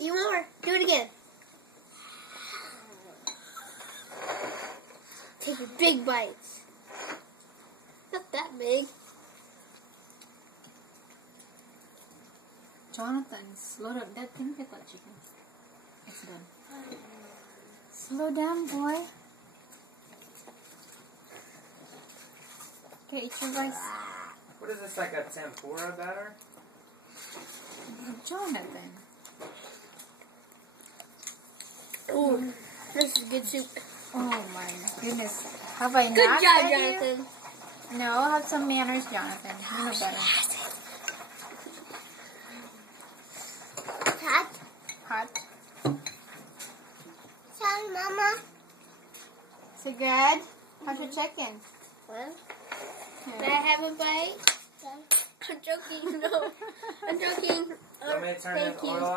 Eat more. Do it again. Take big bites. Not that big. Jonathan, slow down. Dad, can you get that chicken? It's done. Slow down, boy. Okay, eat your rice. What is this, like a tempura batter? Jonathan. Ooh, this is good soup. Oh my goodness. Have I Good not job, fed you? Jonathan. No, have some manners, Jonathan. You know better. Hot. Hot. Sorry, Mama. Is it good? How's your chicken? Well, can I have a bite? I'm joking. No, I'm joking. Want me to turn Thank the you. oil